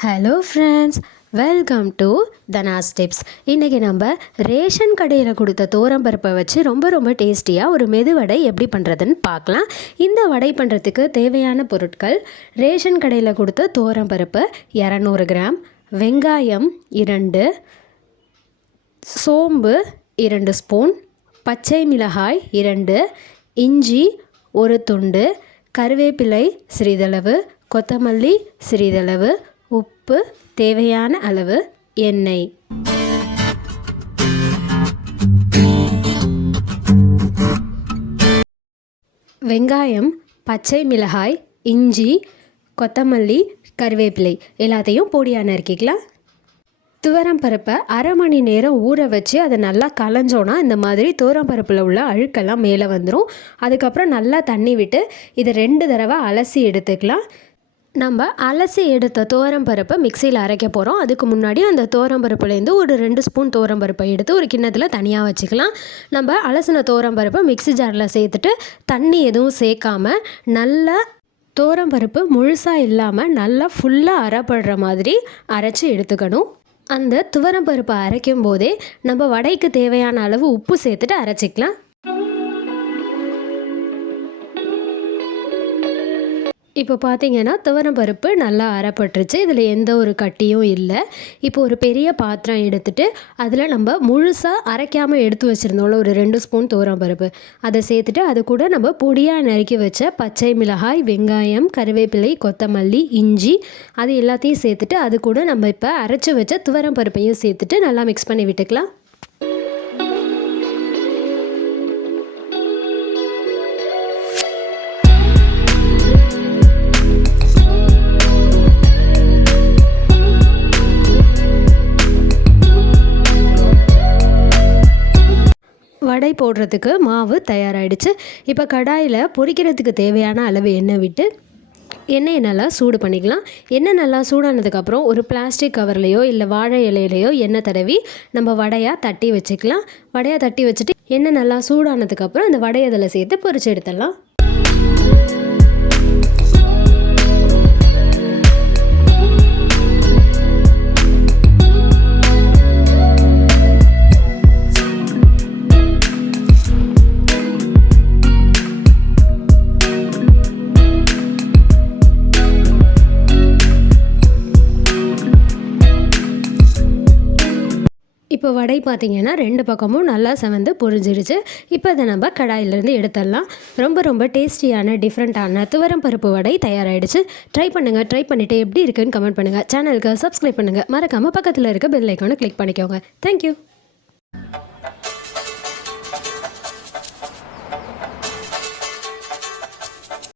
Hello friends welcome to Dhanas tips இன்றைக்கி நம்ம ration கடையில் கொடுத்த தோரம்பருப்பை வச்சு ரொம்ப ரொம்ப டேஸ்டியாக ஒரு மெது வடை எப்படி பண்ணுறதுன்னு பார்க்கலாம். இந்த வடை பண்ணுறதுக்கு தேவையான பொருட்கள் ரேஷன் கடையில் கொடுத்த தோரம்பருப்பு இரநூறு கிராம் வெங்காயம் இரண்டு சோம்பு இரண்டு ஸ்பூன் பச்சை மிளகாய் இரண்டு இஞ்சி ஒரு துண்டு கருவேப்பிலை சிறிதளவு கொத்தமல்லி சிறிதளவு உப்பு தேவையான அளவு எண்ணெய். வெங்காயம் பச்சை மிளகாய் இஞ்சி கொத்தமல்லி கருவேப்பிலை. எல்லாத்தையும் பொடியாக நறுக்கிக்கலாம் துவரம் பருப்பை அரை மணி நேரம் ஊற வச்சு அதை நல்லா களைஞ்சோன்னா இந்த மாதிரி துவரம் பருப்பில் உள்ள அழுக்கெல்லாம் மேலே வந்துடும் அதுக்கப்புறம் நல்லா தண்ணி விட்டு இதை ரெண்டு தடவை அலசி எடுத்துக்கலாம். நம்ம அலசி எடுத்த துவரம் பருப்பை மிக்சியில் அரைக்க போகிறோம் அதுக்கு முன்னாடி அந்த துவரம் பருப்புலேருந்து ஒரு ரெண்டு ஸ்பூன் துவரம் பருப்பை எடுத்து ஒரு கிண்ணத்தில் தனியாக வச்சுக்கலாம். நம்ம அலசின துவரம் பருப்பை மிக்சி ஜாரில் சேர்த்துட்டு தண்ணி எதுவும் சேர்க்காம நல்லா துவரம் பருப்பு முழுசாக இல்லாமல் நல்லா ஃபுல்லாக அரைப்படுற மாதிரி அரைச்சி எடுத்துக்கணும். அந்த துவரம் பருப்பை அரைக்கும் போதே நம்ம வடைக்கு தேவையான அளவு உப்பு சேர்த்துட்டு அரைச்சிக்கலாம். இப்போ பார்த்தீங்கன்னா துவரம் பருப்பு நல்லா அரைப்பட்டுருச்சு. இதில் எந்த ஒரு கட்டியும் இல்லை. இப்போ ஒரு பெரிய பாத்திரம் எடுத்துட்டு அதில் நம்ம முழுசாக அரைக்காமல் எடுத்து வச்சுருந்தோம்ல ஒரு ரெண்டு ஸ்பூன் துவரம் பருப்பு. அதை சேர்த்துட்டு அது கூட நம்ம பொடியாக நறுக்கி வச்ச பச்சை மிளகாய் வெங்காயம் கருவேப்பிலை கொத்தமல்லி இஞ்சி அது எல்லாத்தையும் சேர்த்துட்டு அது கூட நம்ம இப்போ அரைச்சி வச்ச துவரம் பருப்பையும் சேர்த்துட்டு நல்லா மிக்ஸ் பண்ணி விட்டுக்கலாம். வடை போடுறதுக்கு மாவு தயாராகிடுச்சு இப்போ கடாயில் பொரிக்கிறதுக்கு தேவையான அளவு எண்ணெய் விட்டு எண்ணெயை நல்லா சூடு பண்ணிக்கலாம். எண்ணெய் நல்லா சூடானதுக்கப்புறம் ஒரு பிளாஸ்டிக் கவர்லேயோ இல்லை வாழை இலையிலையோ எண்ணெய் தடவி நம்ம வடையாக தட்டி வச்சுக்கலாம். வடையாக தட்டி வச்சுட்டு எண்ணெய் நல்லா சூடானதுக்கப்புறம் அந்த வடையை அதில் சேர்த்து பொரிச்சு எடுத்துடலாம். இப்போ வடை பார்த்திங்கன்னா ரெண்டு பக்கமும் நல்லா செவந்து பொரிஞ்சிருச்சு. இப்போ அதை நம்ம கடாயிலேருந்து எடுத்துடலாம். ரொம்ப ரொம்ப டேஸ்டியான டிஃப்ரெண்ட்டான துவரம் பருப்பு வடை தயாராகிடுச்சு ட்ரை பண்ணுங்கள் ட்ரை பண்ணிவிட்டு எப்படி இருக்குன்னு கமெண்ட் பண்ணுங்கள் சேனலுக்கு சப்ஸ்கிரைப் பண்ணுங்கள் மறக்காமல் பக்கத்தில் இருக்க பெல் ஐக்கானை கிளிக் பண்ணிக்கோங்க. தேங்க்யூ